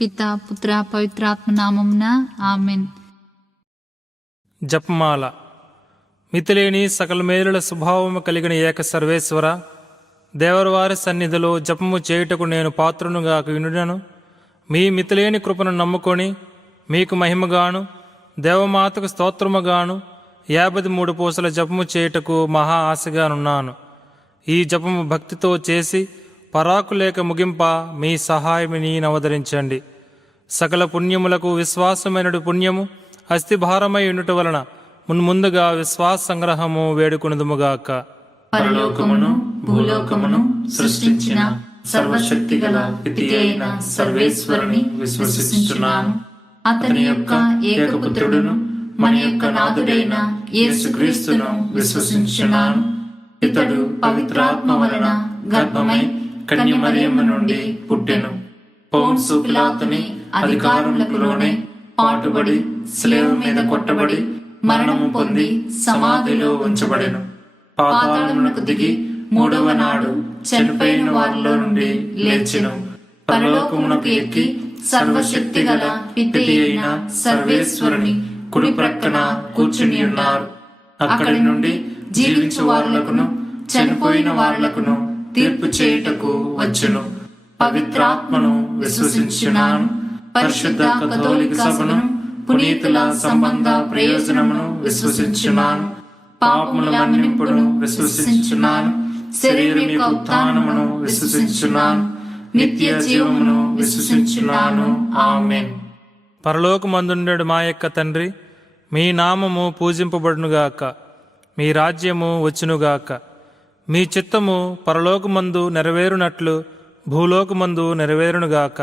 పితా పుత్ర పవిత్రాత్మ నామమున ఆమెన్. జపమాల. మితిలేని సకల మేలుల స్వభావము కలిగిన ఏక సర్వేశ్వర, దేవరవారి సన్నిధిలో జపము చేయుటకు నేను పాత్రునుగా వినుడను. మీ మితిలేని కృపను నమ్ముకొని మీకు మహిమగాను దేవమాతకు స్తోత్రముగాను 53 పూసల జపము చేయుటకు మహా ఆశగానున్నాను. ఈ జపము భక్తితో చేసి పరాకులేక ముగింప మీ సహాయమిని నవదరించండి. సకల పుణ్యములకు విశ్వాసమైనడు పుణ్యము అస్థిభారమై ఉండుట వలన మున్ముందుగా విశ్వాస సంగ్రహము వేడుకొనుదుముగాక. పరలోకమును భూలోకమును సృష్టించిన సర్వశక్తిగల పితి అయిన సర్వేశ్వరుని విశ్వసిస్తున్నాను. అతని యొక్క ఏకపుత్రుడును మన యొక్క నాథుడైన యేసుక్రీస్తును విశ్వసించున్నాను. ఇతడు పవిత్రాత్మ వలన గర్భమై కన్యమరియమ్మ నుండి పుట్టెను. పౌన్సు పిలాతుని అధికారములకు లోనే పాటుబడి శిలువ మీద కొట్టబడి మరణము పొంది సమాధిలో ఉంచబడెను. పాతాళమునకు దిగి 3వ నాడు చనిపోయిన వారిలో నుండి లేచెను. పరలోకమునకు ఎక్కి సర్వశక్తి గల పితి అయిన సర్వేశ్వరుని కుడి ప్రక్కన కూర్చుని ఉన్నారు. అక్కడి నుండి జీవించు వారులకును చనిపోయిన వారులకును తీర్పు చేయుటకు వచ్చును. పవిత్రాత్మను విశ్వసించున్నాను. పరిశుద్ధ కథోలిక సభను పునీతుల సంబంధ ప్రయోజనమును విశ్వసించున్నాను. పాపముల మన్నింపును విశ్వసించున్నాను. శరీరం యొక్క ఉత్థానమును విశ్వసించున్నాను. నిత్య జీవమును విశ్వసించున్నాను. ఆమేన్. పరలోకమందుండెడు మా యొక్క తండ్రి, మీ నామము పూజింపబడునుగాక. మీ రాజ్యము వచ్చునుగాక. మీ చిత్తము పరలోకమందు నెరవేరునట్లు భూలోకమందు నెరవేరునుగాక.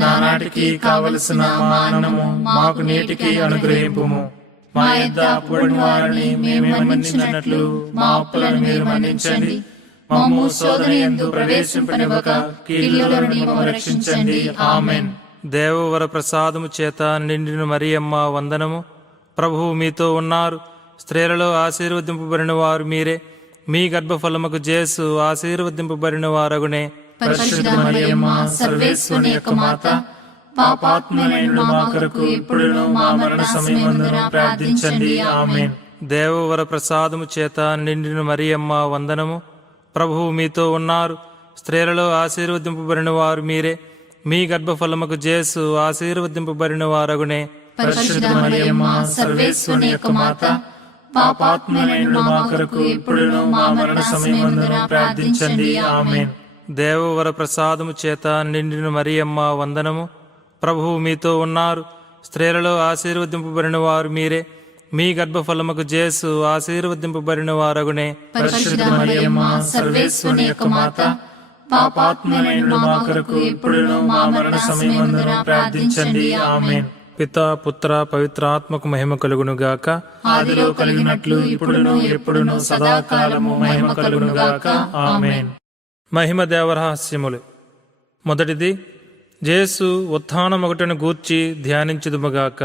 నానాటికి కావలసిన మా అన్నము మాకు నేటికి అనుగ్రహింపుము. మా యొద్ద అప్పుడైన వారిని మేము మన్నించినట్లు మా అప్పులను మీరు మన్నించండి. మమ్ము శోధన యందు ప్రవేశింపనివ్వక కీడుల నుండి మమ్ము రక్షించండి. ఆమేన్. దేవవర ప్రసాదము చేత నిండిన మరియమ్మ వందనము. ప్రభువు మీతో ఉన్నారు. స్త్రీలలో ఆశీర్వదింపబడిన వారు మీరే. మీ గర్భఫలముకు జేసు ఆశీర్వదింపబడిన వారగునే. పరిశుద్ధ మరియమ్మ సర్వేశ్వరుని యొక్క మాత, పాపాత్ములైన మా కొరకు ఇప్పుడును మా మరణ సమయమందున ప్రార్థించండి. ఆమేన్. దేవవర ప్రసాదము చేత నిండిన మరియమ్మ వందనము. ప్రభువు మీతో ఉన్నారు. స్త్రీలలో ఆశీర్వదింపబడిన వారు మీరే. మీ గర్భఫలముకు జేసు ఆశీర్వదింపబడిన వారగునే. పరిశుద్ధ మరియమ్మ సర్వేశ్వరుని యొక్క మాత, పాపాత్ములైన మా కొరకు ఇప్పుడును మా మరణ సమయమందున ప్రార్థించండి. ఆమేన్. దేవవర ప్రసాదము చేత నిండిన మరియమ్మ వందనము. ప్రభువు మీతో ఉన్నారు. స్త్రీలలో ఆశీర్వదింపబడిన వారు మీరే. మీ గర్భఫలముకు జేసు ఆశీర్వదింపబడిన వారగునే. పరిశుద్ధ మరియమ్మ సర్వేశ్వరుని యొక్క మాత, పాపాత్ములైన మా కొరకు ఇప్పుడును మా మరణ సమయమందున ప్రార్థించండి. ఆమేన్. పితా పుత్ర పవిత్రాత్మకు మహిమ కలుగునుగాక. ఆదిలో కలిగినట్లు ఇప్పుడును ఎప్పుడును సదాకాలము మహిమ కలుగునుగాక. ఆమేన్. మహిమ దేవరహస్యములు. మొదటిది, జేసు ఉత్థానమొకటను గూర్చి ధ్యానించుదుముగాక.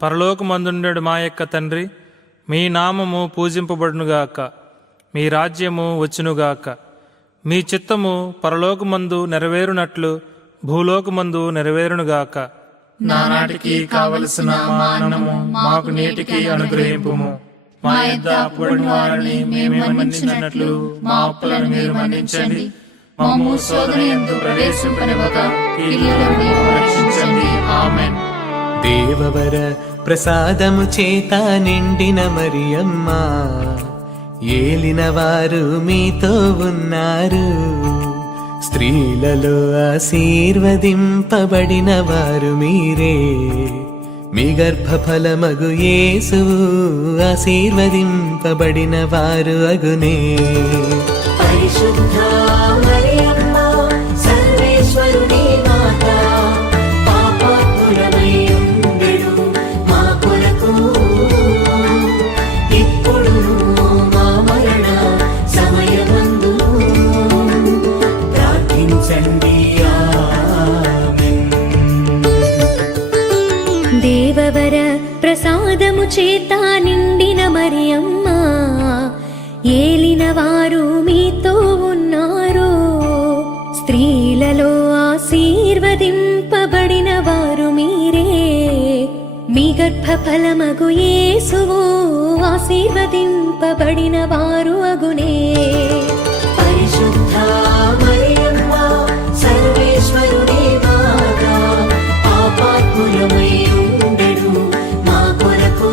పరలోకమందుండెడు మా యొక్క తండ్రి, మీ నామము పూజింపబడునుగాక. మీ రాజ్యము వచ్చునుగాక. మీ చిత్తము పరలోకమందు నెరవేరునట్లు భూలోకమందు నెరవేరునుగాక. నానాటికి కావలసిన మా అన్నము మాకు నేటికి అనుగ్రహింపుము. మా యొద్ద అప్పుడైన వారిని మేము మన్నించినట్లు మా అప్పులను మీరు మన్నించండి. మమ్ము శోధన యందు ప్రవేశింపనివ్వక కీడుల నుండి మమ్ము రక్షించండి. ఆమేన్. దేవవర ప్రసాదము చేత నిండిన మరియమ్మ, ఏలిన వారు మీతో ఉన్నారు. స్త్రీలలో ఆశీర్వదింపబడిన వారు మీరే. మీ గర్భఫలమగు యేసువు ఆశీర్వదింపబడిన వారు అగునే. పరిశుద్ధ మరియమ్మ సర్వేశ్వరుని మాత, పాపాత్ములమై ఉండెడు మా కొరకు ఇప్పుడును మా మరణ సమయమందు ప్రార్థించండి. ఆమేన్. దేవవర ప్రసాదము చేత నిండిన మరియమ్మ, ఏలిన వారు మీతో ఉన్నారు. స్త్రీలలో ఆశీర్వదింపబడిన వారు మీరే, మీ గర్భఫలమగు యేసువు ఆశీర్వదింపబడిన వారు అగునే. పరిశుద్ధ మరియమ్మ సర్వేశ్వరుని మాత, పాపాత్ములమై ఉండెడు మా కొరకు,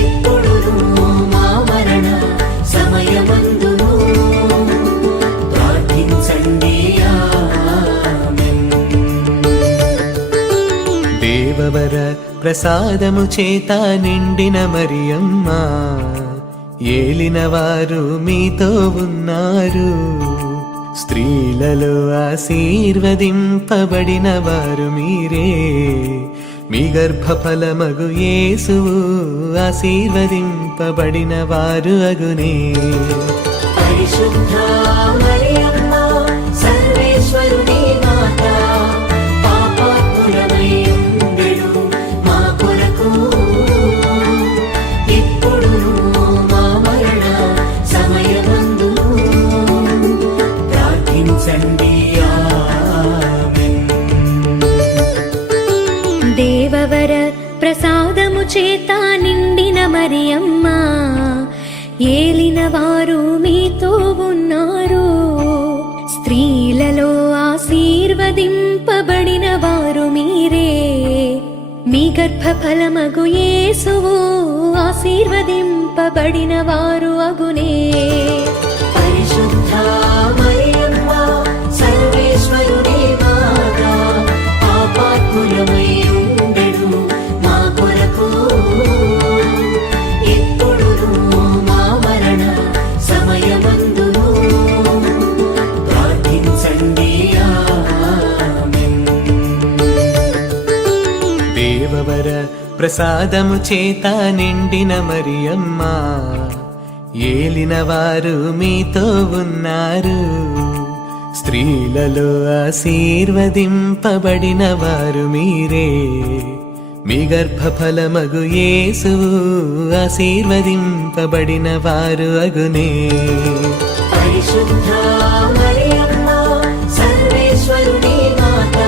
ఇప్పుడును మా మరణ సమయమందును ప్రార్థించండి. ఆమేన్. దేవవర ప్రసాదము చేత నిండిన మరియమ్మ, ఏలినవారు మీతో ఉన్నారు. స్త్రీలలో ఆశీర్వదింపబడిన వారు మీరే, మీ గర్భఫలమగు యేసువు ఆశీర్వదింపబడిన వారు అగునే. పరిశుద్ధ మరియమ్మ సర్వేశ్వరుని మాత, పాపాత్ములమై ఉండెడు మా కొరకు, ఇప్పుడును మా మరణ సమయమందును ప్రార్థించండి. ఆమేన్. దేవవర ప్రసాదము చేత నిండిన మరియమ్మ, ఏలినవారు మీతో ఉన్నారు. స్త్రీలలో ఆశీర్వదింపబడిన వారు మీరే, మీ గర్భఫలమగు యేసువు ఆశీర్వదింపబడిన వారు అగునే. పరిశుద్ధ మరియమ్మ సర్వేశ్వరుని మాత, పాపాత్ములమై ఉండెడు మా కొరకు, ఇప్పుడును మా మరణ సమయమందును ప్రార్థించండి. ఆమేన్. దేవవర ప్రసాదము చేత నిండిన మరియమ్మ, ఏలినవారు మీతో ఉన్నారు. స్త్రీలలో ఆశీర్వదింపబడిన వారు మీరే, మీ గర్భఫలమగు యేసువు ఆశీర్వదింపబడిన వారు అగునే. పరిశుద్ధ మరియమ్మ సర్వేశ్వరుని మాత,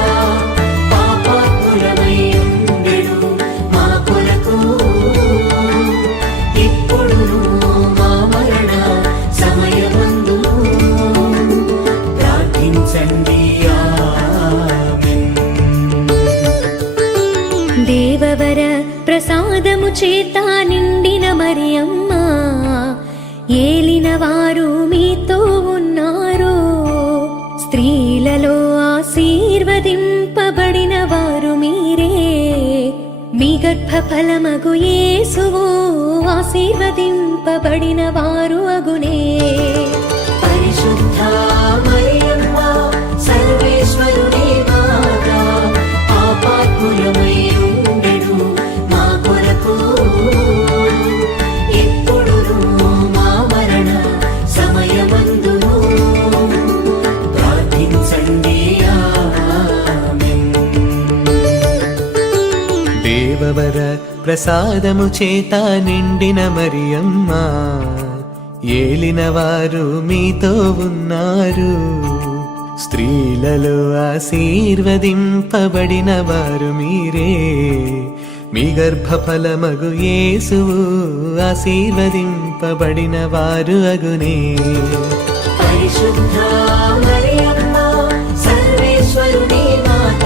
పాపాత్ములమై ఉండెడు మా కొరకు, ఇప్పుడును మా మరణ సమయమందును ప్రార్థించండి. ఆమేన్. దేవవర ప్రసాదము చేత నిండిన మరియమ్మ, ఏలినవారు మీతో ఉన్నారు. స్త్రీలలో ఆశీర్వదింపబడిన వారు మీరే, మీ గర్భఫలమగు యేసువు ఆశీర్వదింపబడిన వారు అగునే. పరిశుద్ధ మరియమ్మ సర్వేశ్వరుని మాత, పాపాత్ములమై ఉండెడు మా కొరకు, ఇప్పుడును మా మరణ సమయమందును ప్రార్థించండి. ఆమేన్. దేవవర ప్రసాదము చేత నిండిన మరియమ్మ, ఏలినవారు మీతో ఉన్నారు. స్త్రీలలో ఆశీర్వదింపబడిన వారు మీరే, మీ గర్భఫలమగు యేసువు ఆశీర్వదింపబడిన వారు అగునే. పరిశుద్ధ మరియమ్మ సర్వేశ్వరుని మాత,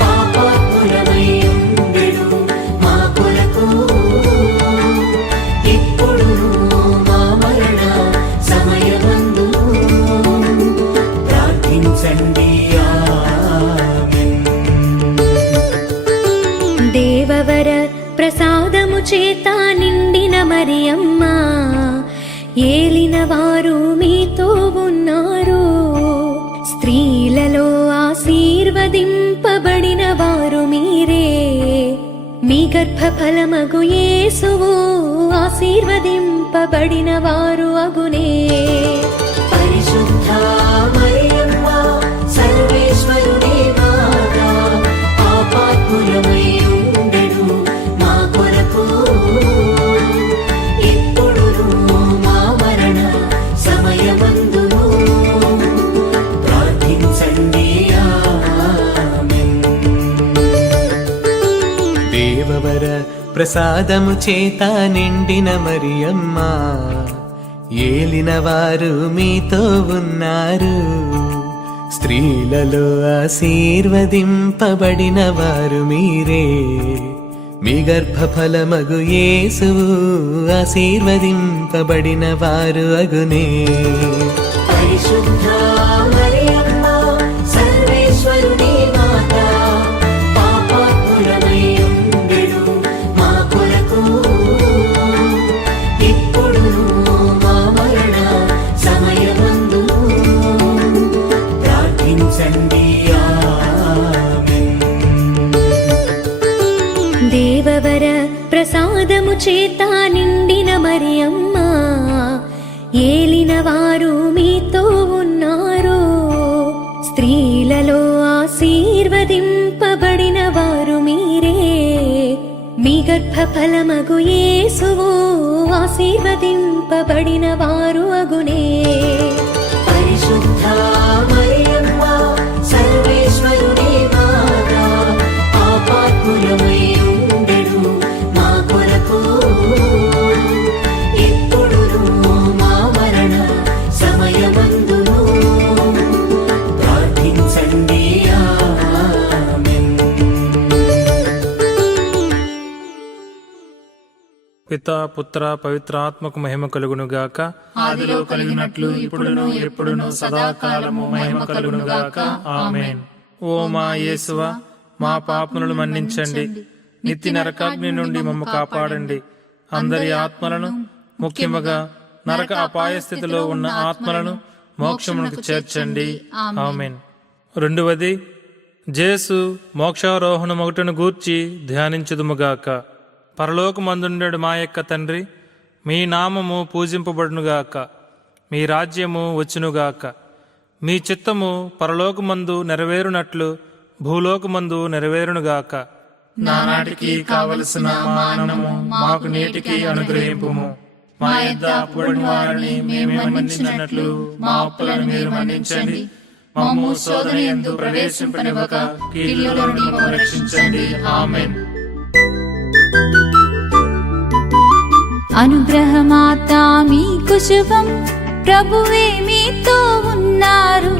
పాపాత్ములమై ఉండెడు మా కొరకు, ఇప్పుడును మా మరణ సమయమందును ప్రార్థించండి. ఆమేన్. దేవవర ప్రసాదము చేత నిండిన మరియమ్మ, ఏలినవారు మీతో ఉన్నారు. స్త్రీలలో ఆశీర్వదింపబడిన వారు మీరే, మీ గర్భఫలమగు యేసువు ఆశీర్వదింపబడిన వారు అగునే. పరిశుద్ధ మరియమ్మ సర్వేశ్వరుని మాత, పాపాత్ములమై ఉండెడు మా కొరకు, ఇప్పుడును మా మరణ సమయమందును ప్రార్థించండి. దేవవర ప్రసాదము చేత నిండిన మరియమ్మ, ఏలినవారు మీతో ఉన్నారు. స్త్రీలలో ఆశీర్వదింపబడిన వారు మీరే, మీ గర్భఫలమగు యేసువు ఆశీర్వదింపబడిన వారు అగునే. పరిశుద్ధ మరియమ్మ సర్వేశ్వరుని మాత, పాపాత్ములమై ఉండెడు మా కొరకు, ఇప్పుడును మా మరణ సమయమందు ప్రార్థించండి. ఆమేన్. దేవవర ప్రసాదము చేత నిండిన మరియమ్మ, ఏలినవారు మీతో ఉన్నారు. స్త్రీలలో ఆశీర్వదింపబడిన వారు మీరే, మీ గర్భఫలమగు యేసువు ఆశీర్వదింపబడిన వారు అగునే. పరిశుద్ధ మరియమ్మ సర్వేశ్వరుని మాత, పాపాత్ములమై ఉండెడు మా కొరకు, ఇప్పుడును మా మరణ సమయమందును ప్రార్థించండి. ఆమేన్. పితా పుత్ర పవిత్రాత్మకు మహిమ కలుగునుగాక. ఆదిలో కలిగినట్లు ఇప్పుడును ఎప్పుడును సదాకాలము మహిమ కలుగునుగాక. ఆమేన్. ఓ మా యేసువా, మా పాపములను మన్నించండి, నిత్య నరకాగ్ని నుండి మమ్మ కాపాడండి. అందరి ఆత్మలను, ముఖ్యముగా నరక అపాయ స్థితిలో ఉన్న ఆత్మలను మోక్షమునకు చేర్చండి. ఆమేన్. రెండవది, జేసు మోక్షారోహణమొకటను గూర్చి ధ్యానించుదుముగాక. పరలోకమందుండెడు మా యొక్క తండ్రి, మీ నామము పూజింపబడునుగాక, మీ రాజ్యము వచ్చునుగాక, మీ చిత్తము పరలోకమందు నెరవేరునట్లు భూలోకమందు నెరవేరునుగాక. నానాటికి కావలసిన మానము మాకు నేటికి అనుగ్రహింపుము. మా యొద్ద అప్పుబడిన వారిని మేము మన్నించినట్లు మా అప్పులను మీరు మన్నించండి. మమ్ము శోధన యందు ప్రవేశింపనివ్వక కీడులో నుండి మమ్ము రక్షించండి. ఆమేన్. అనుగ్రహమాత మీకు శుభం, ప్రభువే మీతో ఉన్నారు.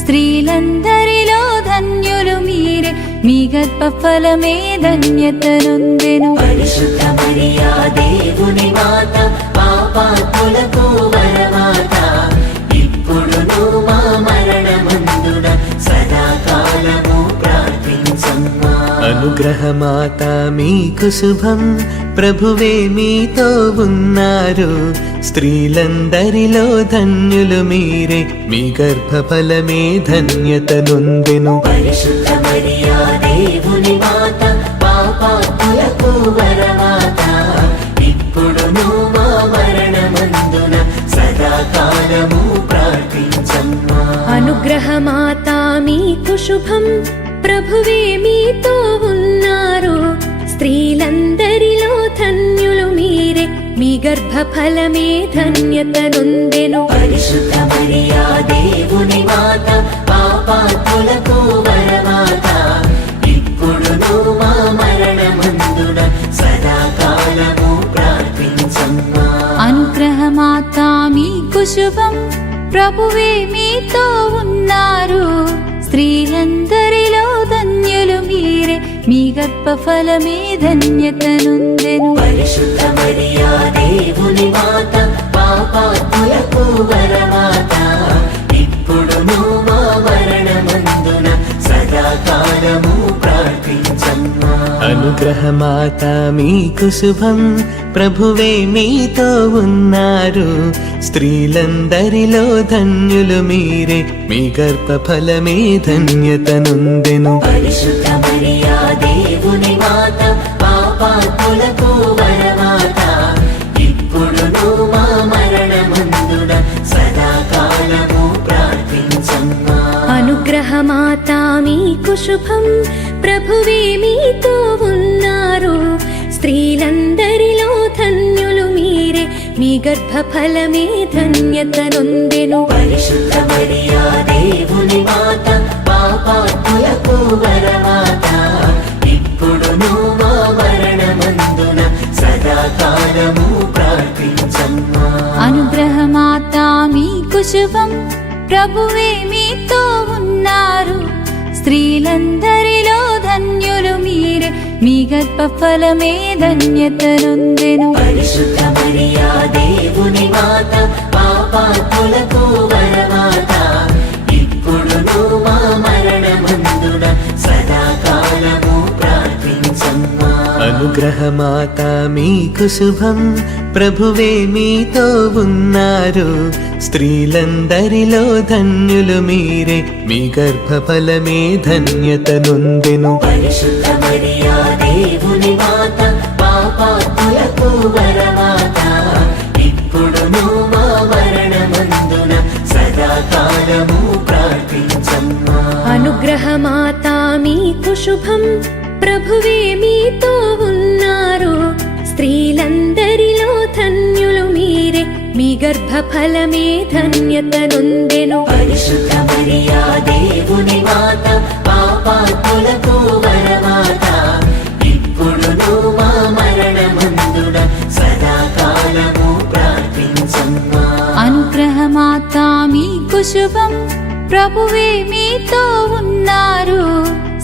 స్త్రీలందరిలో ధన్యులు మీరే, మీ గర్భఫలమే ధన్యత నొందెను. పరిశుద్ధ మరియా దేవుని మాత, పాపాత్ములకు వరమాత, ఇప్పుడును మా మరణమందున సదాకాలము ప్రార్థించమ్మా. అనుగ్రహమాత మీకు శుభం, ప్రభువే మీతో ఉన్నారు. స్త్రీలందరిలో ధన్యులు మీరే, మీ గర్భఫలమే ధన్యత నొందెను. పరిశుద్ధ మరియా దేవుని మాత, పాపాత్ములకు వరమాత, ఇప్పుడును మా మరణమందున సదాకాలము ప్రార్థించమ్మా. అనుగ్రహమాత మీకు శుభం, ప్రభువే మీతో ఉన్నారు. స్త్రీలందరిలో ధన్యులు మీరే, మీ గర్భఫలమే ధన్యత నొందెను. పరిశుద్ధ మరియా దేవుని మాత, పాపాత్ములకు వరమాత, ఇప్పుడును మా మరణమందున సదాకాలము ప్రార్థించమ్మా. అనుగ్రహమాత మీకు శుభం, ప్రభువే మీతో ఉన్నారు. స్త్రీలందరిలో ధన్యులు మీరే, మీ గర్భఫలమే ధన్యత నొందెను. పరిశుద్ధ మరియా దేవుని మాత, పాపాత్ములకు వరమాత, ఇప్పుడును మా మరణమందున సదాకాలము ప్రార్థించమ్మా. అనుగ్రహమాత మీకు శుభం, ప్రభువే మీతో ఉన్నారు. స్త్రీలందరిలో ధన్యులు మీరే, మీ గర్భఫలమే ధన్యత నొందెను. పరిశుద్ధ మరియా దేవుని మాత, పాపాత్ములకు వరమాత, ఇప్పుడును మా మరణమందున సదాకాలము ప్రార్థించమ్మా. అనుగ్రహమాత మీకు శుభం, ప్రభువే మీతో ఉన్నారు. స్త్రీలందరిలో ధన్యులు మీరే, మీ గర్భఫలమే ధన్యత నొందెను. పరిశుద్ధ మరియా దేవుని మాత, పాపాత్ములకు వరమాత, ఇప్పుడును మా మరణ కుశుభం ప్రభువే మీతో ఉన్నారు స్త్రీలందరిలో ధన్యులు మీరే మీ గర్భఫలమే ధన్యతనొందెను పరిశుద్ధ మరియా దేవుని మాత పాపాత్ములకు వరమాత ఇప్పుడును మా మరణమందున సదాకాలము ప్రార్థించమ్మా అనుగ్రహమాత మీకు శుభం ప్రభువే మీతో ఉన్నారు స్త్రీలందరిలో ధన్యులు మీరే మీ గర్భఫలమే ధన్యతనొందెను పరిశుద్ధ మరియా దేవుని మాత పాపాత్ములకు వరమాత ఇప్పుడును మా మరణమందున సదాకాలము ప్రార్థించమ్మా అనుగ్రహమాత మీకు శుభం ప్రభువే మీతో ఉన్నారు స్త్రీలందరిలో ధన్యులు మీరే మీ గర్భఫలమే ధన్యతనొందెను పరిశుద్ధ మరియా దేవుని మాత పాపాత్ములకు వరమాత ఇప్పుడును మా మరణమందున సదాకాలము ప్రార్థించమ్మా అనుగ్రహమాత మీకు శుభం ప్రభువే మీతో ఉన్నారు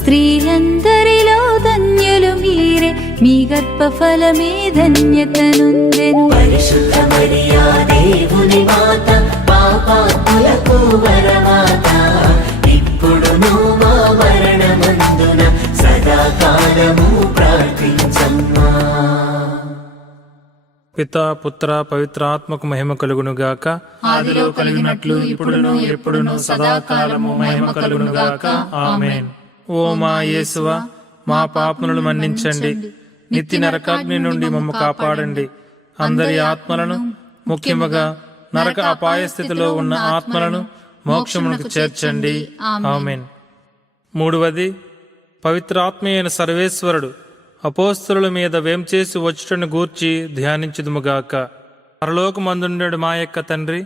స్త్రీలందరిలో ధన్యులు మీరే మీ గర్భఫలమే ధన్యతనొందెను పరిశుద్ధ మరియా దేవుని మాత పాపాత్ములకు వరమాత ఇప్పుడును మా మరణమందున సదాకాలము ప్రార్థించమ్మా పితా పుత్ర పవిత్రాత్మకు మహిమ కలుగునుగాక. ఆదిలో కలిగినట్లు ఇప్పుడును ఎప్పుడును సదాకాలము మహిమ కలుగునుగాక. ఆమేన్. ఓ మా యేసువా, మా పాపములను మన్నించండి, నిత్య నరకాగ్ని నుండి మమ్మ కాపాడండి, అందరి ఆత్మలను ముఖ్యముగా నరక అపాయ స్థితిలో ఉన్న ఆత్మలను మోక్షమునకు చేర్చండి. ఆమేన్. మూడవది, పవిత్రాత్మ అయిన సర్వేశ్వరుడు అపోస్తలుల మీద వేంచేసి వచ్చుటను గూర్చి ధ్యానించుదుముగాక. పరలోకమందుండెడు మా యొక్క తండ్రి,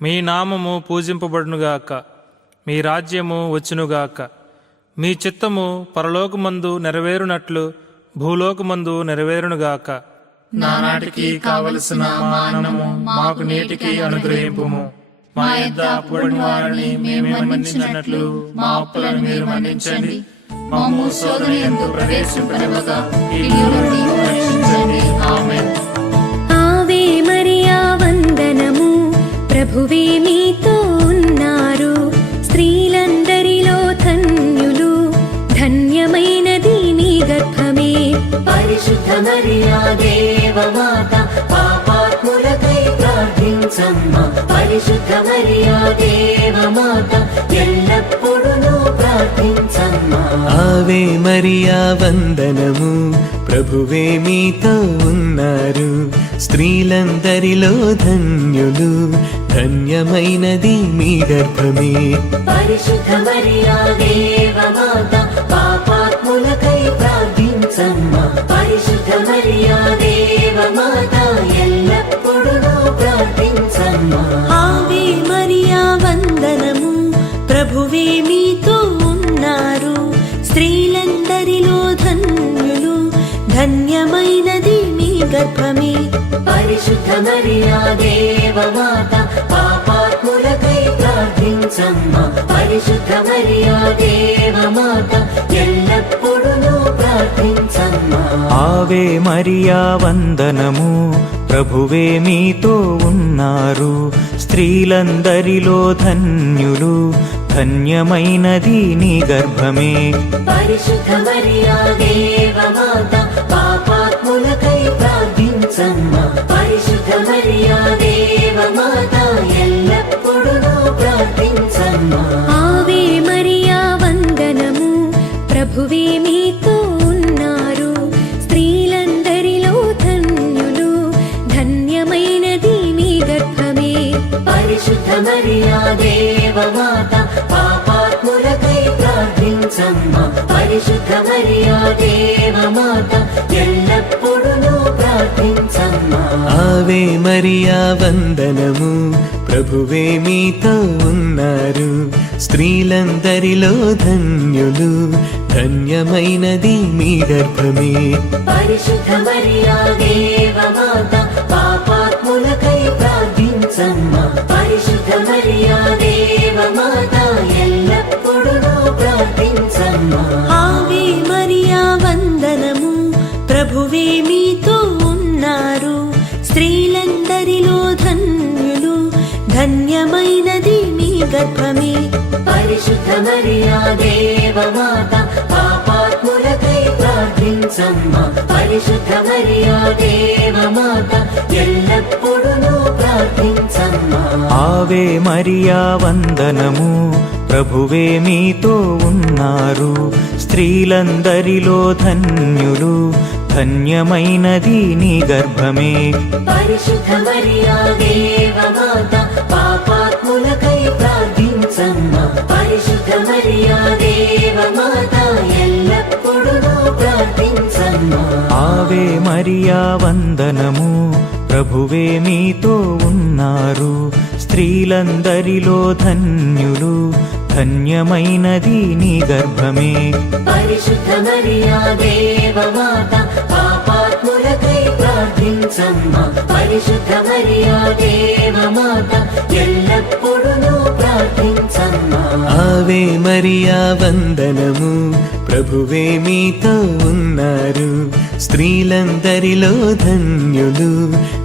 మీ నామము పూజింపబడునుగాక, మీ రాజ్యము వచ్చునుగాక, మీ చిత్తము పరలోకమందు నెరవేరునట్లు భూలోకమందు నెరవేరునుగాక. నానాటికి కావలసిన మా అన్నము మాకు నేటికి అనుగ్రహింపుము. మా యొద్ద అప్పుబడిన వారిని మేము మన్నించినట్లు మా అప్పులను మీరు మన్నించండి. మమ్ము శోధన యందు ప్రవేశింపనివ్వక కీడు నుండి రక్షించండి. ఆమేన్. ఆవే మరియా వందనము ప్రభువే మీతో ఉన్నారు స్త్రీలందరిలో ధన్యులు ధన్యమైనది మీ గర్భమే పరిశుద్ధ మరియా దేవమాత పాపాత్ములకై ప్రార్థించమ్మా. పరిశుద్ధ మరియా దేవమాత ఎల్లప్పుడూ ప్రార్థించమ్మా. ఆవే మరియా వందనము ప్రభువే మీతో ఉన్నారు స్త్రీలందరిలో ధన్యులు ధన్యమైనది మీ గర్భమే పరిశుద్ధ మరియా దేవమాత పాపాత్ములకై ప్రార్థించమ్మా. పరిశుద్ధ మరియా దేవమాత ఎల్లప్పుడూ ప్రార్థించమ్మా. ఆవే మరియా వందనము ప్రభువే మీతో ఉన్నారు స్త్రీలందరిలో ధన్యులు ధన్యమైనది మీ గర్భమే పరిశుద్ధ మరియా దేవమాత పాపాత్ములకై ప్రార్థించమ్మా. పరిశుద్ధ మరియా దేవమాత ఎల్లప్పుడూ ప్రార్థించమ్మా. ఆవే మరియా వందనము ప్రభువే మీతో ఉన్నారు స్త్రీలందరిలో ధన్యులు ధన్యమైనది నీ గర్భమే పరిశుద్ధ మరియా దేవమాత పాపాత్ములకై ప్రార్థించమ్మా. పరిశుద్ధ మరియా దేవమాత ఎల్లప్పుడూ ప్రార్థించమ్మా. ఆవే మరియా వందనము ప్రభువే మీతో ఉన్నారు స్త్రీలందరిలో ధన్యులు ధన్యమైనది మీ గర్భమే పరిశుద్ధ మరియా దేవమాత పాపాత్ములకై ప్రార్థించమ్మా. పరిశుద్ధ మరియా దేవమాత ఎల్లప్పుడూ ప్రార్థించమ్మా. ఆవే మరియా వందనము ప్రభువే మీతో ఉన్నారు స్త్రీలందరిలో ధన్యులు ధన్యమైనది మీ గర్భమే పరిశుద్ధ మరియా దేవమాత పాపాత్ములకై ప్రార్థించమ్మా. పరిశుద్ధ మరియా మీతో ఉన్నారు స్త్రీలందరిలో ధన్యులు ధన్యమైనది మీ గర్భమే పరిశుద్ధ మరియా దేవమాత పాపాత్ములకై ప్రార్థించమ్మా పరిశుద్ధ మరియా దేవమాత ఎల్లప్పుడూ ప్రార్థించమ్మా ఆవే మరియా వందనము ప్రభువే మీతో ఉన్నారు స్త్రీలందరిలో ధన్యులు ధన్యమైనది నీ గర్భమే పరిశుద్ధ మరియా దేవమాత పాపాత్ములకై ప్రార్థించమ్మా పరిశుద్ధ మరియా దేవమాత ఎల్లప్పుడూ ప్రార్థించమ్మా ఆవే మరియా వందనము ప్రభువే మీతో ఉన్నారు స్త్రీలందరిలో ధన్యులు ధన్యమైనది నీ గర్భమే పరిశుద్ధ మరియా దేవమాత పాపాత్ములకై ప్రార్థించమ్మా పరిశుద్ధ మరియా దేవమాత ఎల్లప్పుడూ ప్రార్థించమ్మా ఆవే మరియా వందనము ప్రభువే మీతో ఉన్నారు స్త్రీలందరిలో ధన్యులు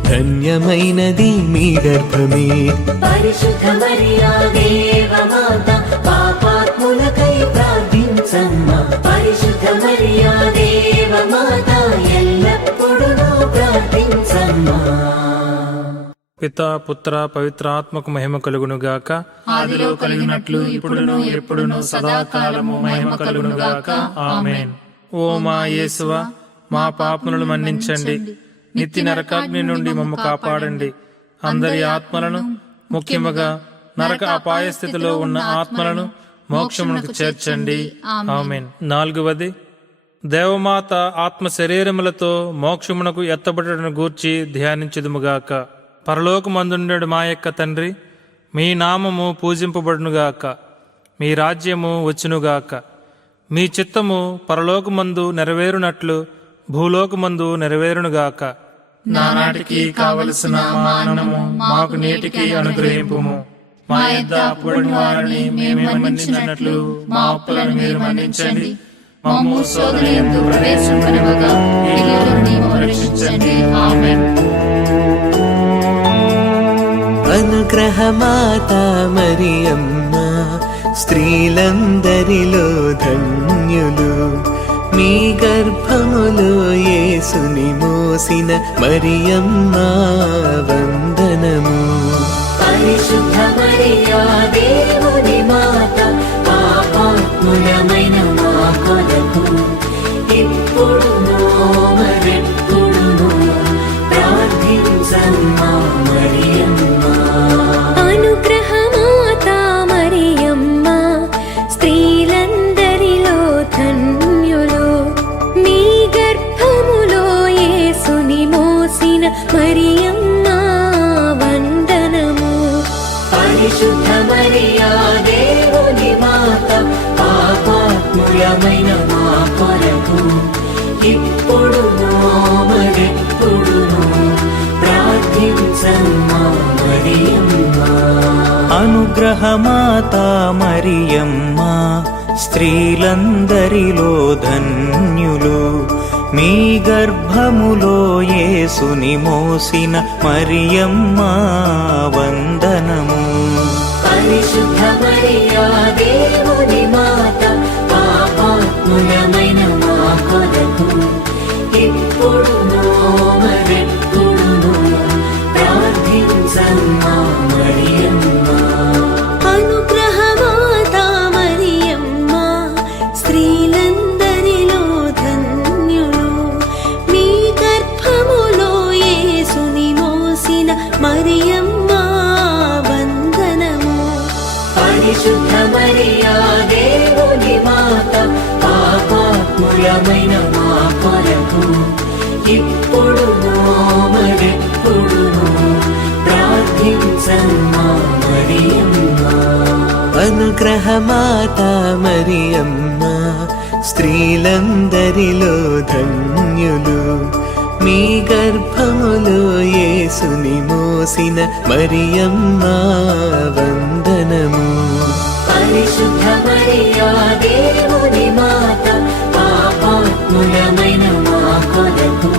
ధన్యమైనది మీ గర్భమే పరిశుద్ధ మరియా దేవమాత పాపాత్ములకై ప్రార్థించమ్మా పరిశుద్ధ మరియా దేవమాత ఎల్లప్పుడూ ప్రార్థించమ్మా పితా పుత్ర పవిత్రాత్మకు మహిమ కలుగునుగాక. ఆదిలో కలిగినట్లు ఇప్పుడును ఎప్పుడును సదాకాలము మహిమ కలుగునుగాక. ఆమేన్. ఓ మా యేసువా, మా పాపములను మన్నించండి, నిత్య నరకాగ్ని నుండి మమ్ము కాపాడండి, అందరి ఆత్మలను ముఖ్యముగా నరక అపాయ స్థితిలో ఉన్న ఆత్మలను మోక్షమునకు చేర్చండి. ఆమేన్. 4వది, దేవమాత ఆత్మ శరీరములతో మోక్షమునకు ఎత్తబడుటను గూర్చి ధ్యానించుదుముగాక. పరలోకమందుండెడు మా యొక్క తండ్రి, మీ నామము పూజింపబడునుగాక, మీ రాజ్యము వచ్చునుగాక, మీ చిత్తము పరలోకమందు నెరవేరునట్లు భూలోకమందు నెరవేరునుగాక. నానాటికి కావలసిన మానము మాకు నేటికి అనుగ్రహింపుము. మా యొద్ద అప్పుడైన వారిని మేము మన్నించినట్లు మా అప్పులను మీరు మన్నించండి. మమ్ము శోధన యందు ప్రవేశింపనివ్వగా కీడుల నుండి మమ్ము రక్షించండి. ఆమేన్. అనుగ్రహమాత మరియమ్మ, స్త్రీలందరిలో ధన్యులు, మీ గర్భములో యేసుని మోసిన మరియమ్మ వందనము. పరిశుద్ధ మరియా దేవుని మాత పాపాత్ములమైన మా కొరకు ఇప్పుడును మరెప్పుడును ప్రార్థించమ్మా మరియమ్మ. అనుగ్రహమాత మరియమ్మ, స్త్రీలందరిలో ధన్యులు, మీ గర్భములో యేసుని మోసిన మరియమ్మ వందనము. పరిశుద్ధ మరియా దేవుని మాత పాపాత్ములమైన మా కొరకు ఇప్పుడును మరెప్పుడును ప్రార్థించమ్మా మరియమ్మ. అనుగ్రహమాత మరియమ్మ, స్త్రీలందరిలో ధన్యులు, మీ గర్భములో యేసుని మోసిన మరియమ్మ వందనము. పరిశుద్ధ మరియా దేవుని మాత పాపాత్ములమైన మా కొరకు ఇప్పుడును మరెప్పుడును ప్రార్థించమ్మా మరియమ్మ. అనుగ్రహమాత మరియమ్మ, స్త్రీలందరిలో ధన్యులు, మీ గర్భములో యేసుని మోసిన మరియమ్మ వందనము. పరిశుద్ధ మరియా దేవుని మాత పాపాత్ములమైన మా కొరకు ఇప్పుడును మరెప్పుడును ప్రార్థించమ్మా మరియమ్మ. అనుగ్రహమాత మరియమ్మ, స్త్రీలందరిలో ధన్యులు, మీ గర్భములో యేసుని మోసిన మరియమ్మ వందనము. పరిశుద్ధ మరియా దేవుని మాత పాపాత్ములమైన మా కొరకు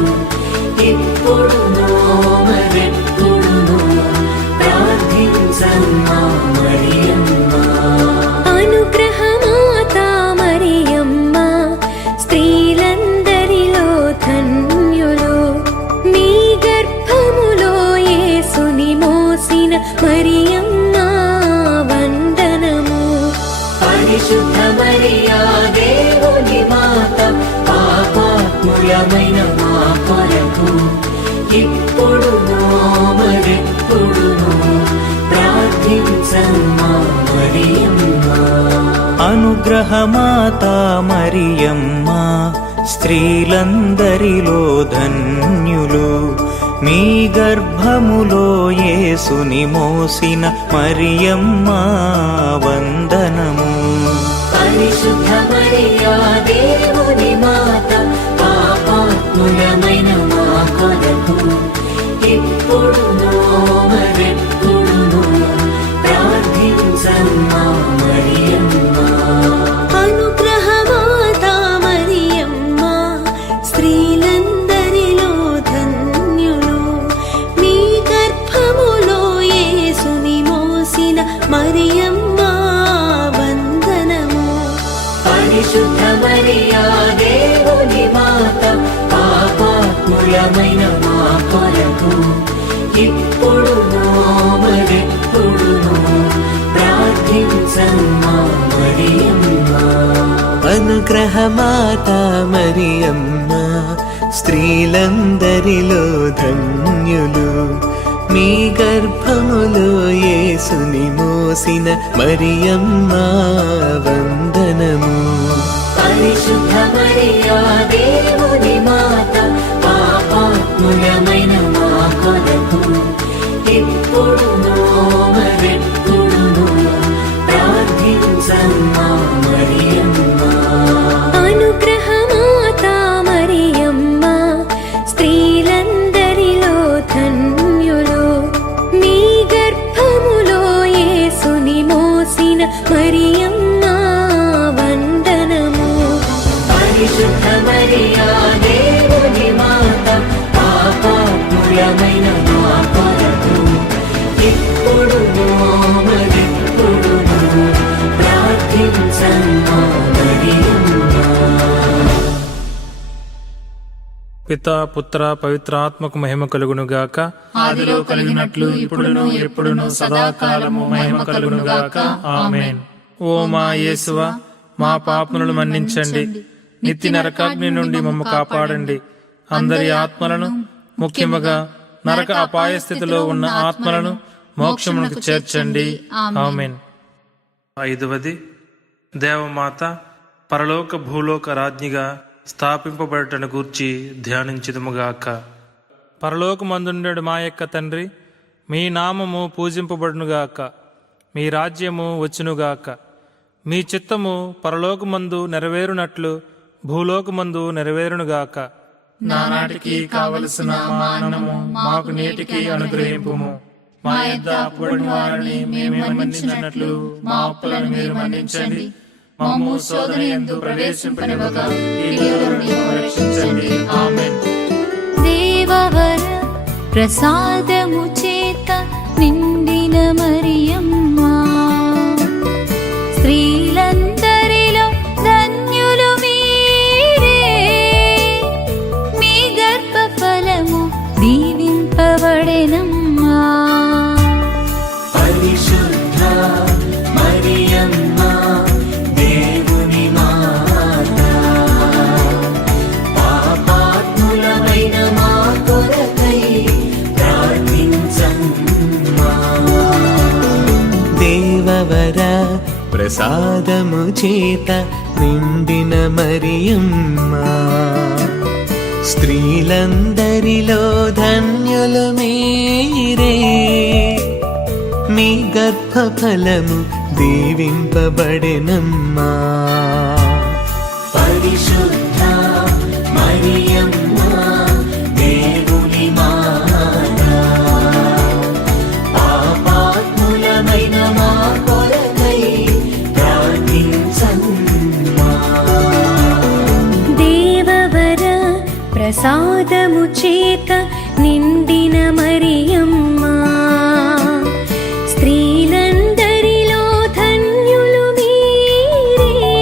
పాపాత్ములమైన మా కొరకు ఇప్పుడును మరెప్పుడును ప్రార్థించమ్మా మరియమ్మ. అనుగ్రహమాత మరియమ్మ, స్త్రీలందరిలో ధన్యులు, మీ గర్భములో యేసుని మోసిన మరియమ్మ వందనము. పరిశుద్ధ మరియా దేవుని మాత, పాపాత్ములమైన మా కొరకు ఇప్పుడును మరెప్పుడును ప్రార్థించమ్మా మరియమ్మ. అనుగ్రహమాత మరియమ్మ, స్త్రీలందరిలో ధన్యులు, మీ గర్భములో యేసుని మోసిన మరియమ్మ వందనము. పరిశుద్ధ మరియా దేవుని మాత, పాపాత్ములమైన మా కొరకు ఇప్పుడును మరెప్పుడును ప్రార్థించమ్మా మరియమ్మ. అనుగ్రహమాత మరియమ్మ, స్త్రీలందరిలో ధన్యులు, మీ గర్భములో యేసుని మోసిన మరియమ్మ వందనము. పరిశుద్ధ మరియా దేవుని మాత, పాపాత్ములమైన మా కొరకు ఇప్పుడును మరెప్పుడును ప్రార్థించమ్మా మరియమ్మ. అనుగ్రహమాత మరియమ్మ, స్త్రీలందరిలో ధన్యులు, మీ గర్భములో యేసుని మోసిన మరియమ్మ వందనము. పరిశుద్ధ మరియా దేవుని మాత, పాపాత్ములమైన మా కొరకు ఇప్పుడును మరెప్పుడును ప్రార్థించమ్మా మరియమ్మ. పితా పుత్ర పవిత్రాత్మకు మహిమ కలుగునుగాక. ఆదిలో కలిగినట్లు ఇప్పుడును ఎప్పుడును సదాకాలము మహిమ కలుగునుగాక. ఆమేన్. ఓ మా యేసువా, మా పాపములను మన్నించండి, నిత్య నరకాగ్ని నుండి మమ్ము కాపాడండి, అందరి ఆత్మలను, ముఖ్యముగా నరక అపాయ స్థితిలో ఉన్న ఆత్మలను మోక్షమునకు చేర్చండి. ఆమేన్. 5వది, దేవమాత పరలోక భూలోక రాజ్ఞిగా స్థాపింపబడటను గూర్చి ధ్యానించుదుముగాక. పరలోకమందుండెడు మా యొక్క తండ్రి, మీ నామము పూజింపబడునుగాక, మీ రాజ్యము వచ్చునుగాక, మీ చిత్తము పరలోకమందు నెరవేరునట్లు భూలోకమందు నెరవేరునుగాక. నానాటికి కావలసిన మానము మాకు నేటికి అనుగ్రహింపుము. మా యొద్ద అప్పుబడిన వారిని మేము మన్నించినట్లు మా అప్పులను మీరు మన్నించండి. మమ్ము శోధన యందు ప్రవేశింపనివ్వక కీడులో నుండి మమ్ము రక్షించండి. ఆమేన్. దేవవర ప్రసాదము చేత నిండిన మరియమ్మ, స్త్రీలందరిలో ధన్యులు మీరే, మీ గర్భఫలము దీవింపబడెనమ్మా. పరిశుద్ధ మరియమ్మ దేవుని మాత, పాపాత్ములమైన మా కొరకై ప్రార్థించమ్మా. దేవవర ప్రసాదము చేత నిండిన మరియమ్మ, స్త్రీలందరిలో ధన్యులు మీరే, మీ గర్భఫలము దీవింపబడెనమ్మా. పరిశుద్ధ మరియమ్మ దేవుని మాత, పాపాత్ములమైన మా కొరకై ప్రార్థించమ్మా. దేవవర ప్రసాదము చేత నిండిన మరియమ్మ, స్త్రీలందరిలో ధన్యులు మీరే,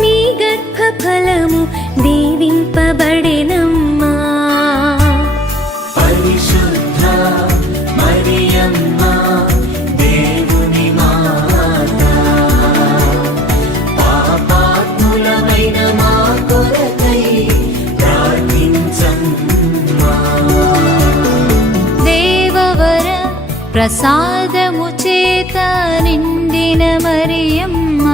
మీ గర్భఫలము దీవింపబడెనమ్మా. పరిశుద్ధ మరియమ్మ దేవుని మాత, పాపాత్ములమైన మా కొరకై ప్రసాదము చేత నిండిన మరియమ్మ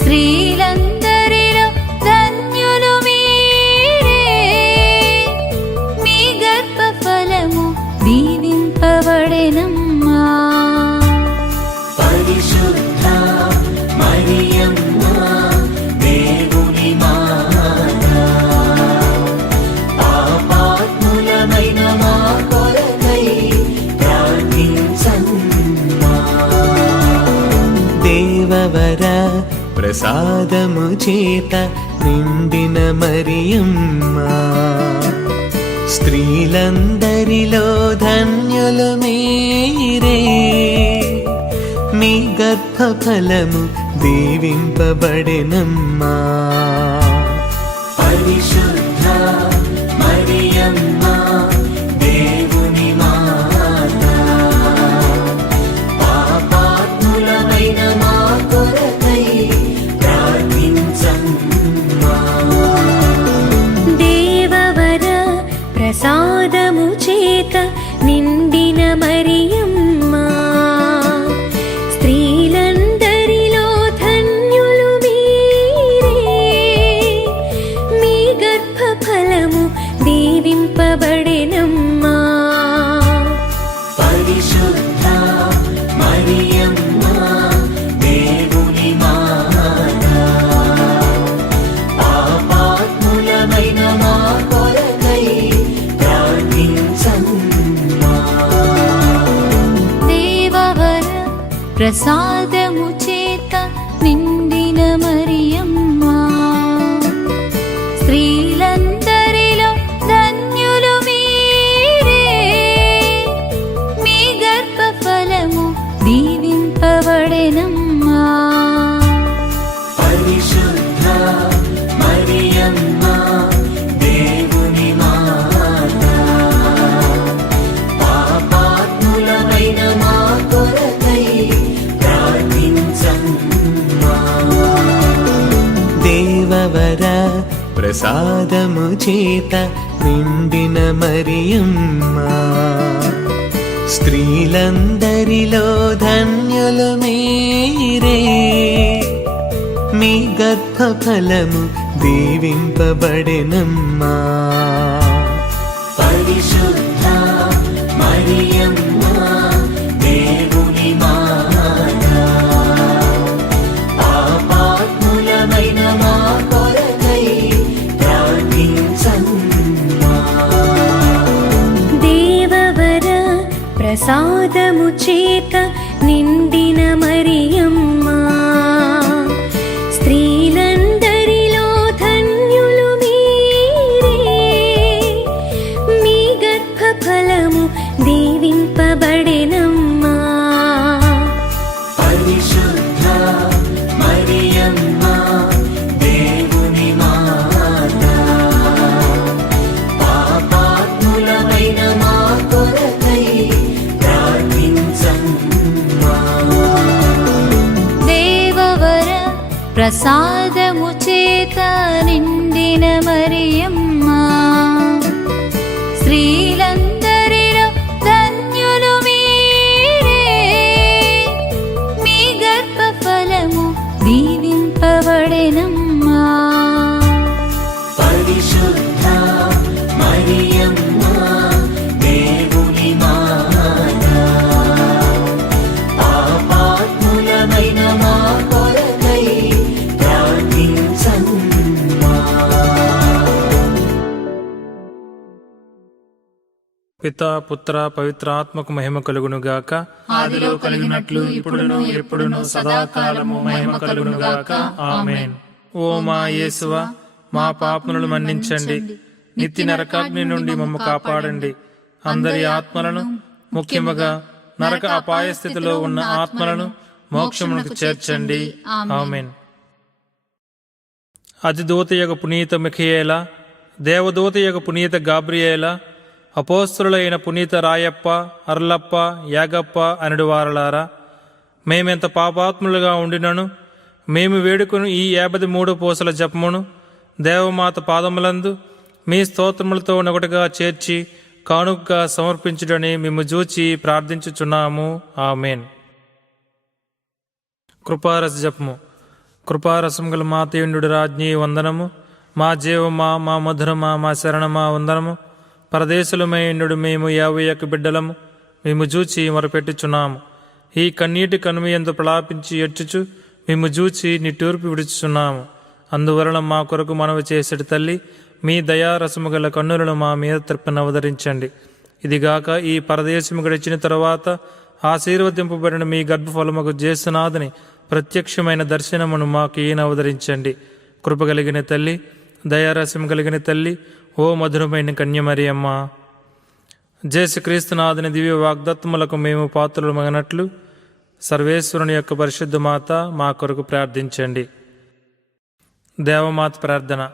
స్త్రీలందరిలో ధన్యులు మీరే మీ గర్భఫలము దీవింపబడెనమ్మా పరిశుద్ధ మరియమ్మ దేవుని మాత పాపాత్ములమైన మా కొరకై ప్రార్థించమ్మా దేవవర ప్రసాదము చేత నిండిన మరియమ్మ స్త్రీలందరిలో ధన్యులు మీరే మీ గర్భఫలము దీవింపబడెనమ్మా పరిశుద్ధ మరియమ్మ దేవుని మాత పాపాత్ములమైన మా కొరకై ప్రార్థించమ్మా దేవవర ప్రసాదము చేత నిండిన మరియమ్మ స్త్రీలందరిలో ధన్యులు మీరే మీ గర్భఫలము దీవింపబడెనమ్మా పరిశుద్ధ మరియమ్మ దేవుని మాత పాపాత్ములమైన మా కొరకై ప్రార్థించమ్మా దేవవర ప్రసాదము చేత నిండిన మరియమ్మ స్త్రీలందరిలో ధన్యులు మీరే మీ గర్భఫలము దీవింపబడెనమ్మా పరిశుద్ధ మరియమ్మ దేవుని మాత పాపాత్ములమైన మా కొరకై ప్రార్థించమ్మా దేవవర ప్రసాదము చేత నిండిన మరియమ్మ స్త్రీలందరిలో ధన్యులు మీరే మీ గర్భఫలము దీవింపబడెనమ్మా పరిశుద్ధ మరియమ్మ దేవుని మాత పాపాత్ములమైన మా కొరకై ప్రార్థించమ్మా దేవవర ప్రసాదము చేత నిండిన మరియమ్మ స్త్రీలందరిలో ధన్యులు మీరే మీ గర్భఫలము దీవింపబడెనమ్మా పరిశుద్ధ మరియమ్మ దేవుని మాత పాపాత్ములమైన మా కొరకై ప్రార్థించమ్మా దేవవర ప్రసాదము చేత నిండిన మరియమ్మ స్త్రీలందరిలో ధన్యులు మీరే మీ గర్భఫలము దీవింపబడెనమ్మా పరిశుద్ధ మరియమ్మ దేవుని మాత పాపాత్ములమైన మా కొరకై ప్రార్థించమ్మా పితా పుత్ర పవిత్రాత్మకు మహిమ కలుగునుగాక. ఆదిలో కలిగినట్లు ఇప్పుడును ఎప్పుడును సదాకాలము మహిమ కలుగునుగాక. ఆమేన్. ఓ మా యేసువా, మా పాపములను మన్నించండి, నిత్య నరకాగ్ని నుండి మమ్మ కాపాడండి. అందరి ఆత్మలను, ముఖ్యముగా నరక అపాయ స్థితిలో ఉన్న ఆత్మలను మోక్షమునకు చేర్చండి. ఆమేన్. అధిదూతయగు పునీత మిఖయేల, దేవదూతయగు పునీత గాబ్రియేల, అపోస్తులైన పునీత రాయప్ప, అర్లప్ప, యాగప్ప అనుడు వారలారా, మేమెంత పాపాత్ములుగా ఉండినను మేము వేడుకుని ఈ 53 పూసల జపమును దేవమాత పాదములందు మీ స్తోత్రములతో ఒకటిగా చేర్చి కానుకగా సమర్పించుడని మేము చూచి ప్రార్థించుచున్నాము. ఆమెన్. కృపారస జపము. కృపారసం గల మా తీయుండు రాజ్ఞి వందనము. మా జీవమా, మా మధురమా, మా శరణమా వందనము. పరదేశులమైండు మేము 51 బిడ్డలము, మేము చూచి మొరపెట్టుచున్నాము. ఈ కన్నీటి కనుమయందు ప్రలాపించి ఎడ్చుచు మేము చూచి నిట్టూర్పు విడుచుచున్నాము. అందువలన మా కొరకు మనవి చేసేటి తల్లి, మీ దయారసము గల కన్నులను మా మీద త్రిప్పనవదరించండి. ఇదిగాక ఈ పరదేశము గడిచిన తరువాత ఆశీర్వదింపబడిన మీ గర్భఫలముకు జేసునాథుని ప్రత్యక్షమైన దర్శనమును మాకు ఈయనవదరించండి. కృపగలిగిన తల్లి, దయారసం కలిగిన తల్లి, ఓ మధురమైన కన్యమరియమ్మ, జేసుక్రీస్తునాథుని దివ్య వాగ్దత్తములకు మేము పాత్రులమగినట్లు సర్వేశ్వరుని యొక్క పరిశుద్ధ మాత మా కొరకు ప్రార్థించండి. దేవమాత ప్రార్థన.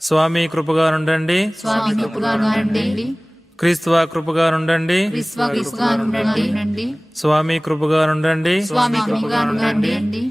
స్వామి కృపగా నుండండి, స్వామి కృపగా నుండండి, క్రీస్తువా కృపగా నుండండి, క్రీస్తువా కృపగా నుండండి, స్వామి కృపగా నుండండి, స్వామి కృపగా నుండండి,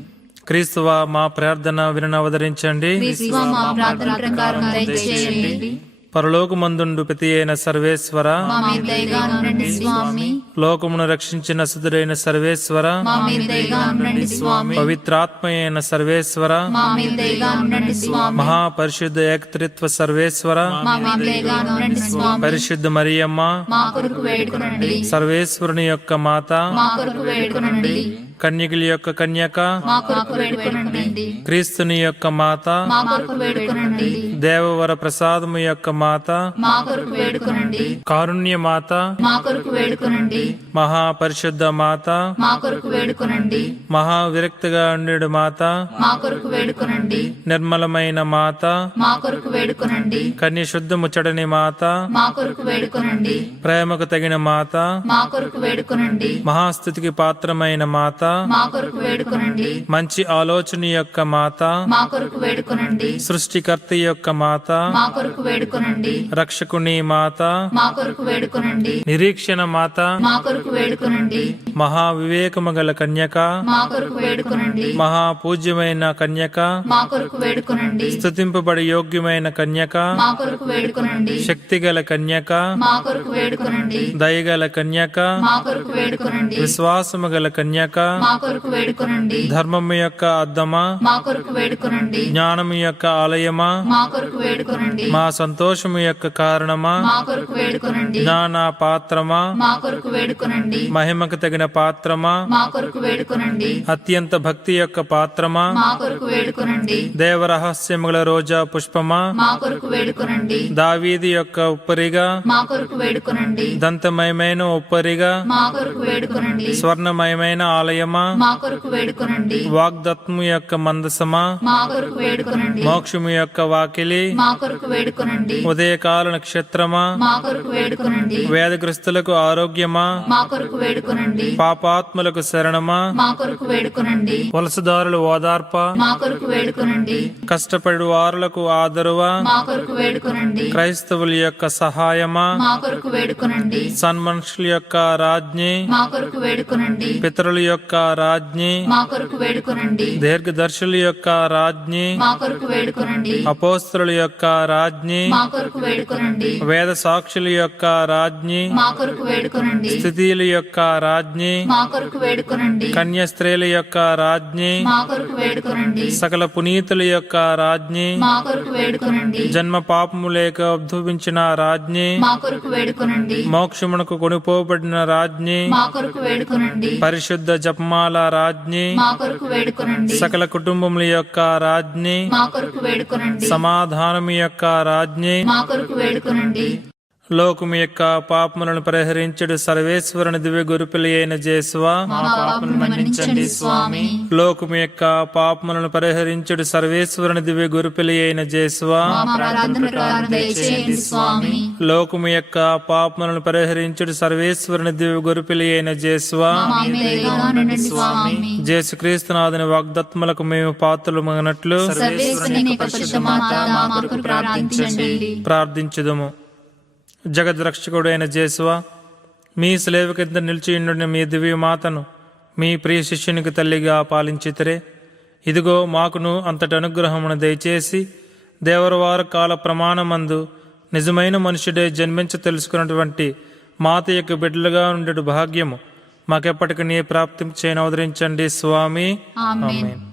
క్రీస్తువా మా ప్రార్థన వినవదరించండి. క్రీస్తువా మా ప్రార్థన ప్రకారం దయచేయండి. పరలోకమందుండు ప్రతి అయిన సర్వేశ్వర, మా మీద దయగా ఉండండి స్వామి. లోకమును రక్షించిన సుతుడైన సర్వేశ్వర, మా మీద దయగా ఉండండి స్వామి. పవిత్రాత్మ అయిన సర్వేశ్వర, మా మీద దయగా ఉండండి స్వామి. మహాపరిశుద్ధ ఏకత్రిత్వ సర్వేశ్వర, మా మీద దయగా ఉండండి స్వామి. పరిశుద్ధ మరియమ్మ, మా కొరకు వేడుకొనండి. సర్వేశ్వరుని యొక్క మాత, మా కొరకు వేడుకొనండి. కన్యకుల యొక్క కన్యక, మా కొరకు వేడుకొనండి. క్రీస్తుని యొక్క మాత, మా కొరకు వేడుకొనండి. దేవవర ప్రసాదము యొక్క మాత, మా కొరకు వేడుకొనండి. కారుణ్య మాత, మా కొరకు వేడుకొనండి. మహాపరిశుద్ధ మాత, మా కొరకు వేడుకొనండి. మహావిరక్తిగా ఉండేడు మాత, మా కొరకు వేడుకొనండి. నిర్మలమైన మాత, మా కొరకు వేడుకొనండి. కన్యశుద్ధ ముచ్చడని మాత, మా కొరకు వేడుకొనండి. ప్రేమకు తగిన మాత, మా కొరకు వేడుకొనండి. మహాస్థుతికి పాత్రమైన మాత, మా కొరకు వేడుకొనండి. మంచి ఆలోచన యొక్క మాత, మా కొరకు వేడుకొనండి. సృష్టికర్త యొక్క మాత, మా కొరకు వేడుకొనండి. రక్షకుని మాత, మా కొరకు వేడుకొనండి. నిరీక్షణ మాత, మా కొరకు వేడుకొనండి. మహావివేకము గల కన్యక, మా కొరకు వేడుకొనండి. మహాపూజ్యమైన కన్యక, మా కొరకు వేడుకొనండి. స్తుతింపబడి యోగ్యమైన కన్యక, మా కొరకు వేడుకొనండి. శక్తిగల కన్యక, మా కొరకు వేడుకొనండి. దయగల కన్యక, మా కొరకు వేడుకొనండి. విశ్వాసము గల కన్యక, మా కొరకు వేడుకొనండి. ధర్మము యొక్క అద్దమా, మా కొరకు వేడుకొనండి. జ్ఞానము యొక్క ఆలయమా, మా కొరకు వేడుకొనండి. మా సంతోషము యొక్క కారణమా, మా కొరకు వేడుకొనండి. జ్ఞాన పాత్రమా, మా కొరకు వేడుకొనండి. మహిమకు తగిన పాత్రమా, మా కొరకు వేడుకొనండి. అత్యంత భక్తి యొక్క పాత్రమా, మా కొరకు వేడుకొనండి. దేవరహస్యముల రోజా పుష్పమా, మా కొరకు వేడుకొనండి. దావీది యొక్క ఉప్పరిగా, మా కొరకు వేడుకొనండి. దంతమయమైన ఉప్పరిగా, మా కొరకు వేడుకొనండి. స్వర్ణమయమైన ఆలయమా, మా కొరకు వేడుకొనండి. వాగ్దత్ము యొక్క మందసమా, మా కొరకు వేడుకొనండి. మోక్షము యొక్క వాకిలి, మా కొరకు వేడుకొనండి. ఉదయకాల నక్షత్రమా, మా కొరకు వేడుకొనండి. వేదగ్రస్తులకు ఆరోగ్యమా, మా కొరకు వేడుకొనండి. పాపాత్ములకు శరణమా, మా కొరకు వేడుకొనండి. వలసదారులు ఓదార్ప, మా కొరకు వేడుకొనండి. కష్టపడు వారులకు ఆదరువా, మా కొరకు వేడుకొనండి. క్రైస్తవుల యొక్క సహాయమా, మా కొరకు వేడుకొనండి. సన్మనుషుల యొక్క రాజ్ఞి, మా కొరకు వేడుకొనండి. పితరుల యొక్క రాజ్ఞి, మా కొరకు వేడుకొనండి. దీర్ఘదర్శుల యొక్క రాజ్ఞి, మా కొరకు వేడుకొనండి. అపోస్తలుల యొక్క రాజ్ఞి, మా కొరకు వేడుకొనండి. వేద సాక్షుల యొక్క రాజ్ఞి, మా కొరకు వేడుకొనండి. స్థితిల యొక్క రాజ్ఞి, మా కొరకు వేడుకొనండి. కన్య స్త్రీల యొక్క రాజ్ఞి, మా కొరకు వేడుకొనండి. సకల పునీతుల యొక్క రాజ్ఞి, మా కొరకు వేడుకొనండి. జన్మ పాపము లేక ఉద్భవించిన రాజ్ఞి, మా కొరకు వేడుకొనండి. మోక్షమునకు కొనుపోబడిన రాజ్ఞి, మా కొరకు వేడుకొనండి. పరిశుద్ధ జపమాల రాజ్ఞి, మా కొరకు వేడుకొనండి. సకల కుటుంబముల యొక్క రాజ్ఞి, మా కొరకు వేడుకొనండి. సమాధానము యొక్క రాజ్ఞి, మా కొరకు వేడుకొనండి. లోకము యొక్క పాపములను పరిహరించుడు సర్వేశ్వరుని దివ్య గురుపిలి అయిన జేసువా, మా పాపములను మన్నించండి స్వామి. లోకము యొక్క పాపములను పరిహరించుడు సర్వేశ్వరుని దివ్య గురుపిలి అయిన జేసువా, మా ప్రార్థన ప్రకారం దయచేయండి స్వామి. లోకము యొక్క పాపములను పరిహరించుడు సర్వేశ్వరుని దివ్య గురుపిలి అయిన జేసువా, మా మీద దయగా ఉండండి స్వామి. జేసుక్రీస్తునాథుని వాగ్దత్మలకు మేము పాత్రలు మగనట్లు సర్వేశ్వరుని యొక్క పరిశుద్ధ మాత మా కొరకు ప్రార్థించండి. ప్రార్థించుదము. జగద్రక్షకుడైన జేసువా, మీ స్లేవ కింద నిలిచియుండిన మీ దివ్య మాతను మీ ప్రియ శిష్యునికి తల్లిగా పాలించితరే. ఇదిగో మాకును అంతటి అనుగ్రహమును దయచేసి దేవరవార కాల ప్రమాణమందు నిజమైన మనుషుడే జన్మించ తెలుసుకున్నటువంటి మాత యొక్క బిడ్డలుగా ఉండే భాగ్యము మాకెప్పటికీ నీ ప్రాప్తి చేయనవదరించండి స్వామి. ఆమేన్. ఆమేన్.